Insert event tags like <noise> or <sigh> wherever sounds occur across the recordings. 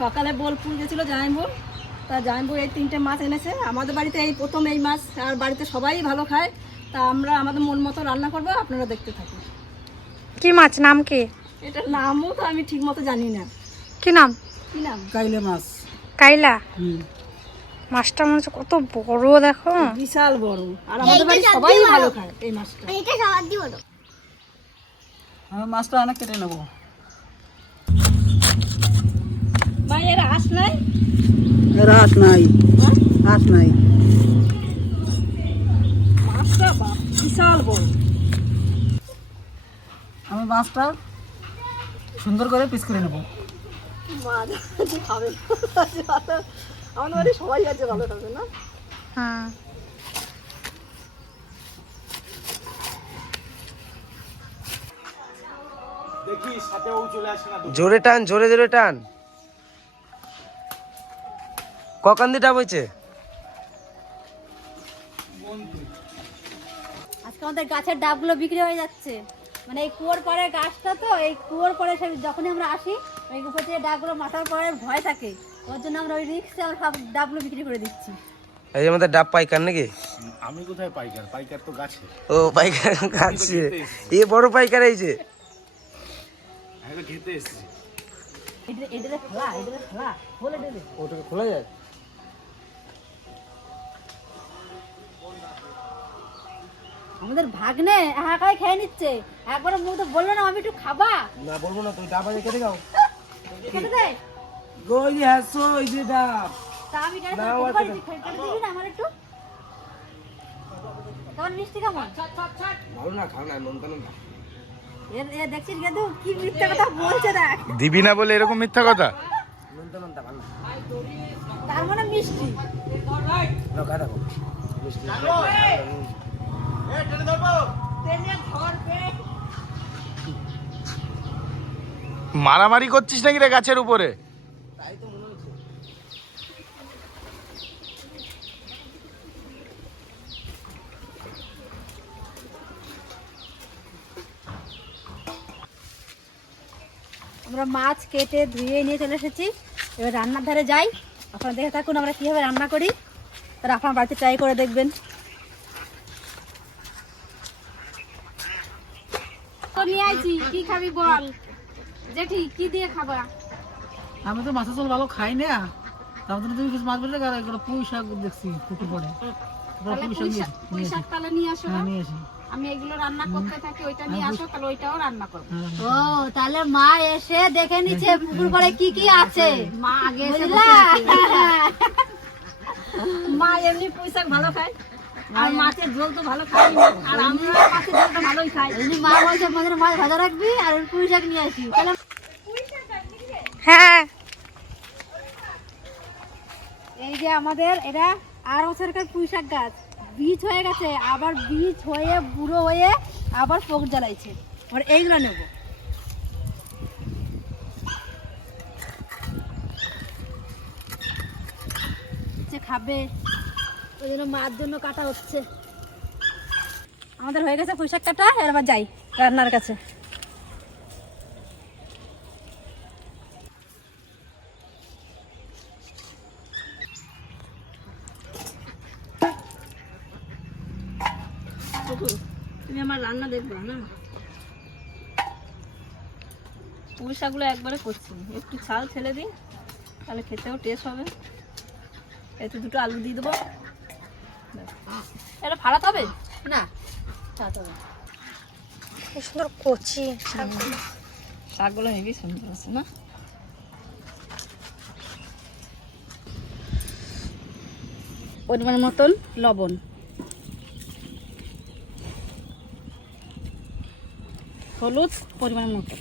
সকালে বোলপুর গেছিল জামাইবু তা জামাইবু এই তিনটে মাছ এনেছে। আমাদের বাড়িতে এই প্রথম এই মাছ আর বাড়িতে সবাই ভালো খায়। তা আমরা আমাদের মন মতো রান্না করব আপনারা দেখতে থাকুন। কি মাছ? নাম কি? এটার নামও তো আমি ঠিক মতো জানি না। কি নাম? কি নাম? কাইলে মাছ। কাইলা? মাছটা মনে হচ্ছে কত বড় দেখো। বিশাল বড়। আর আমাদের বাড়ি সবাই ভালো খায় এই মাছটা। আমি মাছটা অনেক কেটে নেব। নাই? রাস নাই। রাস নাই। বিশাল বড়। আমি মাছটা সুন্দর করে পিস করে নেব। খাবে। আমাদের বাড়ি সবাই আছে ভালো খাবে না? হ্যাঁ। জোরে টান জোরে জোরে টান। ককান্দিটা বইছে? আজকে আমাদের গাছের ডাবগুলো বিক্রি হয়ে যাচ্ছে। মানে এই কুয়োর পরে গাছটা তো এই কুয়োর পরে সে যখনই আমরা আসি ওই উপর থেকে ডাবগুলো মাথার পরে ভয় থাকে। ওর জন্য আমরা ওই রিক্সে আমরা সব ডাবগুলো বিক্রি করে দিচ্ছি। এই যে আমাদের ডাব পাইকার নাকি? আমি কোথায় পাইকার? পাইকার তো গাছে। ও পাইকার কাছে এ বড় পাইকার এই যে। আমি খেতে এসেছি। এটা এটা খেলা এটা খেলা। ওটাকে খোলা যায়? আমাদের ভাগ্নে একাই খেয়ে নিচ্ছে। একবার মুখ তো বলল না আমি একটু খাবা? না বলব না তুই ডাব আগে কেটে খাও। খেতে দে। গই হাসো এই যে ডাব। তা আমি দিবি না আমার একটু? তোমার মিষ্টি কেমন? ভালো না খাও না এ এ দেখছিস গেদু? কি মিথ্যা কথা বলছে দেখ। দিবি না বলে এরকম মিথ্যা কথা? নন্দন নন্দন ভালো তার মানে মিষ্টি। না মিষ্টি। মারামারি করছিস নাকি রে গাছের উপরে? আমরা মাছ কেটে ধুয়ে নিয়ে চলে এসেছি। এবার রান্নার ধারে যাই। আপনারা দেখে থাকুন আমরা কীভাবে রান্না করি। তারা আপনার বাড়িতে ট্রাই করে দেখবেন। নিয়ে আইছি কি খাবি বল? জেঠি কি দিয়ে খাবা? আমি তো মাছের ঝোল ভালো খাই না। তার জন্য তুমি কিছু মাছ বললে এগুলো পুঁই শাক দেখছি পুকুর পড়ে। এবার পুঁই শাক নিয়ে নিয়ে আসি। তাহলে নিয়ে আসো হ্যাঁ নিয়ে আসি। আমি এগুলো রান্না করতে থাকি ওইটা নিয়ে আসো তাহলে ওইটাও রান্না করব। হ্যাঁ ও তাহলে মা এসে দেখে নিচ্ছে পুকুর পরে কি কি আছে। মা আগে এসে <laughs> মা এমনি পুঁইশাক ভালো খায়। আর মাছের ঝোল তো ভালো খাই আর আমরা মাছের ঝোলটা ভালোই খাই। মা বলছে মাঝে মাছ ভাজা রাখবি আর পুঁই শাক নিয়ে আসি তাহলে হ্যাঁ। এই যে আমাদের এটা আর বছরকার পুঁই শাক গাছ। বীজ হয়ে গেছে আবার বীজ হয়ে বুড়ো হয়ে আবার পোক জ্বালাইছে। আর এইগুলো নেব। যে খাবে। ওই জন্য মার জন্য কাটা হচ্ছে। আমাদের হয়ে গেছে পুঁই শাক কাটা এবার যাই রান্নার কাছে। তুমি আমার রান্না দেখবা না? পুঁইশাকগুলো একবারে করছি। একটু ছাল ছেলে দিই তাহলে খেতেও টেস্ট হবে। এতে দুটো আলু দিয়ে দেবো। এটা ফাড়াতে হবে? না। কি সুন্দর কচি শাকগুলো। শাকগুলো হেভি সুন্দর আছে না? পরিমাণ মতন লবণ। হলুদ পরিমাণ মতন।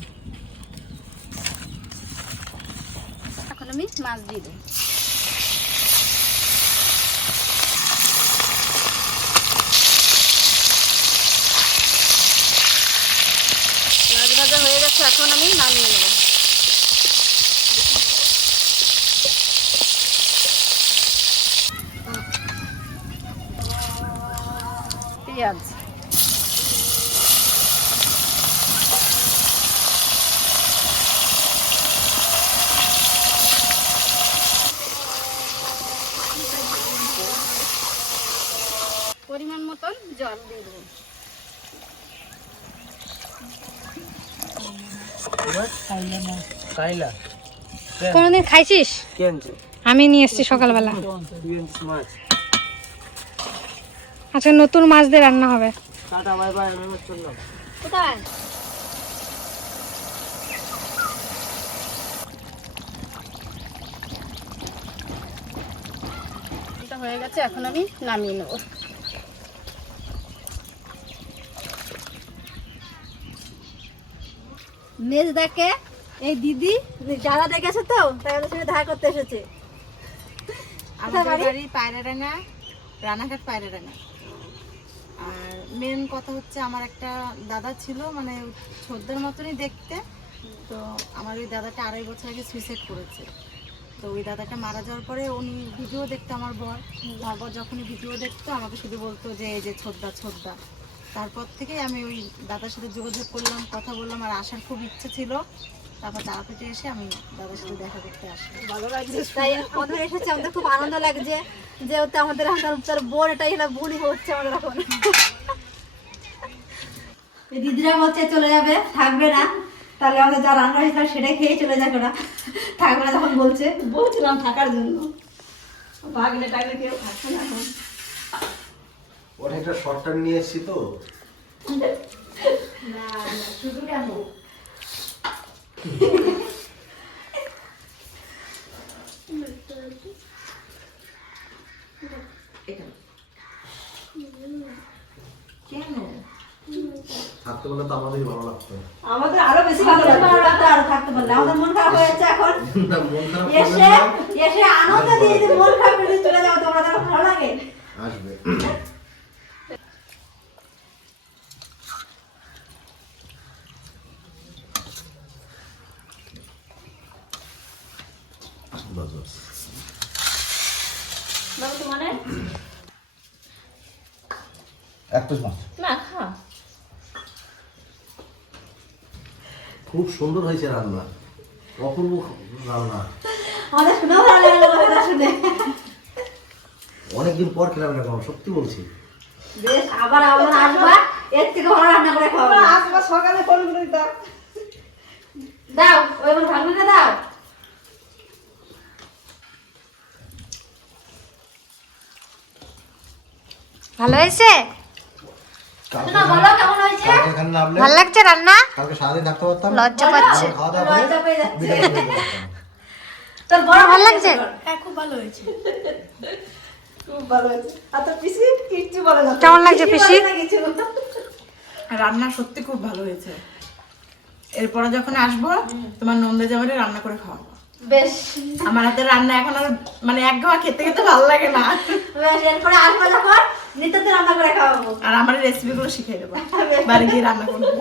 এখন আমি মাছ দিয়ে দেবো এখন আমি নামিয়ে নেব। পেঁয়াজ। পরিমাণ মতন জল দিয়ে দেবো। কাইলা কোনোদিন খাইছিস? আমি নিয়ে এসেছি সকালবেলা। আজকে নতুন মাছ দিয়ে রান্না হবে। টাটা বাই বাই আমি আমার চললাম কোথায়? এটা হয়ে গেছে এখন আমি নামিয়ে নেব। মেজদাকে এই দিদি যারা দেখেছে তো তাই ওদের সঙ্গে দেখা করতে এসেছে। আমাদের বাড়ি? পায়রাডাঙ্গা রানাঘাট পায়রাডাঙ্গা আর মেন কথা হচ্ছে আমার একটা দাদা ছিল মানে ছোটদের মতনই দেখতে। তো আমার ওই দাদাটা আড়াই বছর আগে সুইসাইড করেছে। তো ওই দাদাটা মারা যাওয়ার পরে উনি ভিডিও দেখতো আমার বর। আমার বর যখনই ভিডিও দেখতো আমাকে শুধু বলতো যে এই যে ছোদ্দা ছোদ্দা তারপর থেকে আমি ওই দাদার সাথে যোগাযোগ করলাম কথা বললাম আর আসার খুব ইচ্ছে ছিল। তারপর তারাপীঠে এসে আমি দাদার সাথে দেখা করতে আসলাম। ভালো লাগছে তাই ওদের এসেছে আমাদের খুব আনন্দ লাগছে যে ওতে আমাদের তার বোন এটাই হলো বোনই হচ্ছে আমাদের এখন। দিদিরা বলছে চলে যাবে থাকবে না। তাহলে আমাদের যা রান্না হয়েছিল সেটাই খেয়ে চলে যাবে না। থাকবে না যখন বলছে। বলছিলাম থাকার জন্য। ভাগলে টাগলে কেউ থাকবে না এখন। অনেকটা শর্ট টাইম নিয়ে এসেছি তো। থাকতে বললে তো আমাদেরই ভালো লাগতো। আমাদের আরও বেশি ভালো লাগতো। আরও থাকতে পারলে। আমাদের মন খারাপ হয়ে যাচ্ছে এখন। মন খারাপ এসে এসে আনন্দ দিয়ে যদি মন খারাপ করে চলে যাও তোমরা ভালো লাগে। আসবে বাস, বাস। বাবু তোমার এক পিস মাছ না খা খুব সুন্দর হয়েছে রান্না। অপূর্ব রান্না। ভালো অনেকদিন পর খেলাম এরকম সত্যি বলছি। বেশ আবার আবার আসবা এর থেকে ভালো রান্না করে খাওয়াবো। আসবা সকালে ফোন করে দিতাম। দাও ওই ভাগনিটা দাও। ভালো হয়েছে? ভালো লাগছে রান্না? লজ্জা পাচ্ছে। তোর বড় ভালো লাগছে? খুব ভালো হয়েছে। কেমন লাগছে পিসি রান্না সত্যি খুব ভালো হয়েছে। এরপরে যখন আসব তোমার নন্দে যাবারে রান্না করে খাওয়াবো। বেশ। আমার হাতের রান্না এখন আর মানে এক ঘা খেতে খেতে ভালো লাগে না। বেশ এরপরে আসব যখন। নিত্যতে রান্না করে খাওয়াবো। আর আমার রেসিপিগুলো শিখিয়ে দেবো। বাড়ি গিয়ে রান্না করব। <laughs>